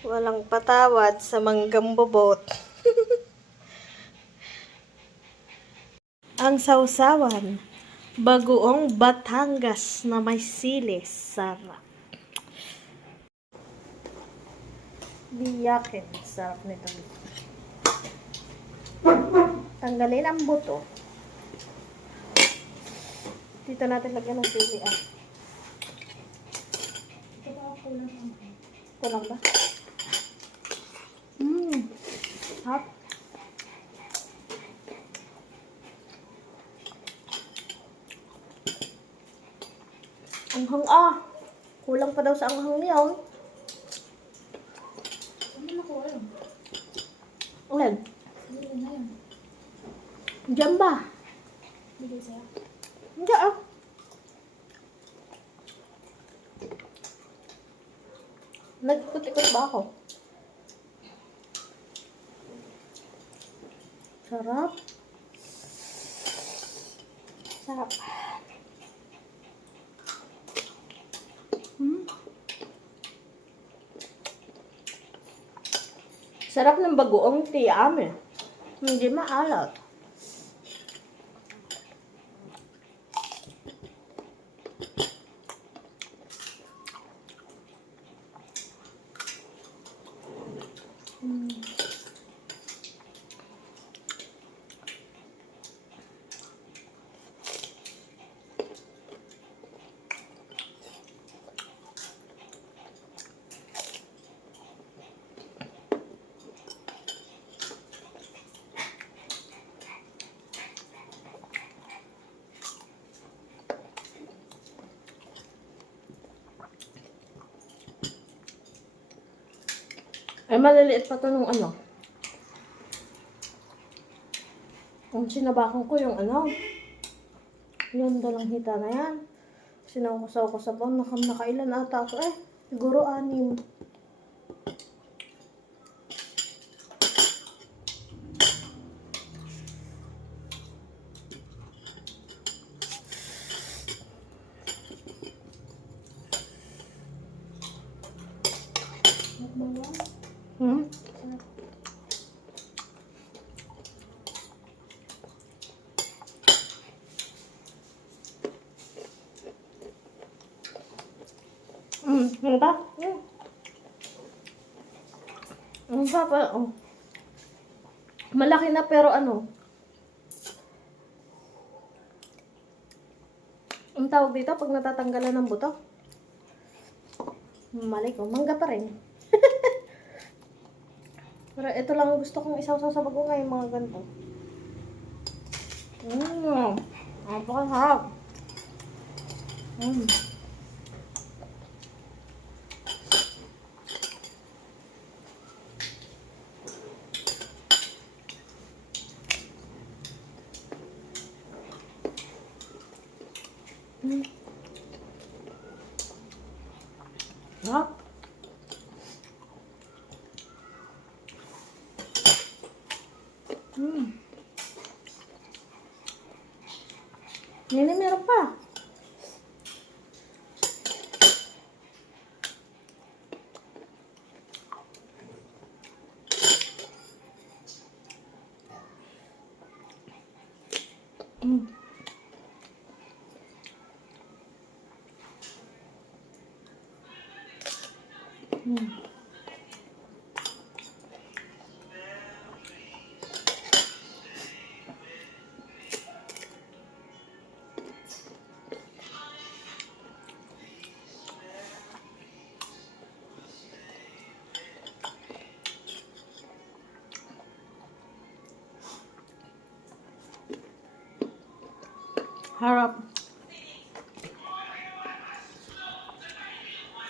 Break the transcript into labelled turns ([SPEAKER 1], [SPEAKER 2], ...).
[SPEAKER 1] Walang patawad sa manggambobot. Ang sausawan, bagoong Batangas na may sili. Sarap. Biyakin. Sarap nito. Tanggalin ang buto. Dito natin lagyan ng sili ah. Ito lang ba? Mmm. Hot. Anghang ah. Kulang pa daw sa anghang niya. oh.
[SPEAKER 2] Ano na ko yun?
[SPEAKER 1] Ulan. Diyan ba?
[SPEAKER 2] Bigay sa'yo.
[SPEAKER 1] Hindi ah. Nagkut-ikot ba ako? Sarap. Sarap. Hmm. Sarap ng bagoong tiyam eh. Hindi maalat. Ay, maliliit pa to nung ano. Kung sinabakan ko yung ano, yung dalang hita na yan. Sinangkusaw ko sa bang, naka, nakailan ata ako eh. Siguro anim. Hmm? Hmm, ano ba? Hmm. Ano ba pa? Oh. Malaki na pero ano? Ang tawag dito pag natatanggalan ng buto? Mali ko, mangga pa rin. pero ito lang ang gusto kong isaw sa bago ngayon, mga ganito. Mmm, napakasarap. Mmm. Yep. Mm. Ini merah. 嗯。哈。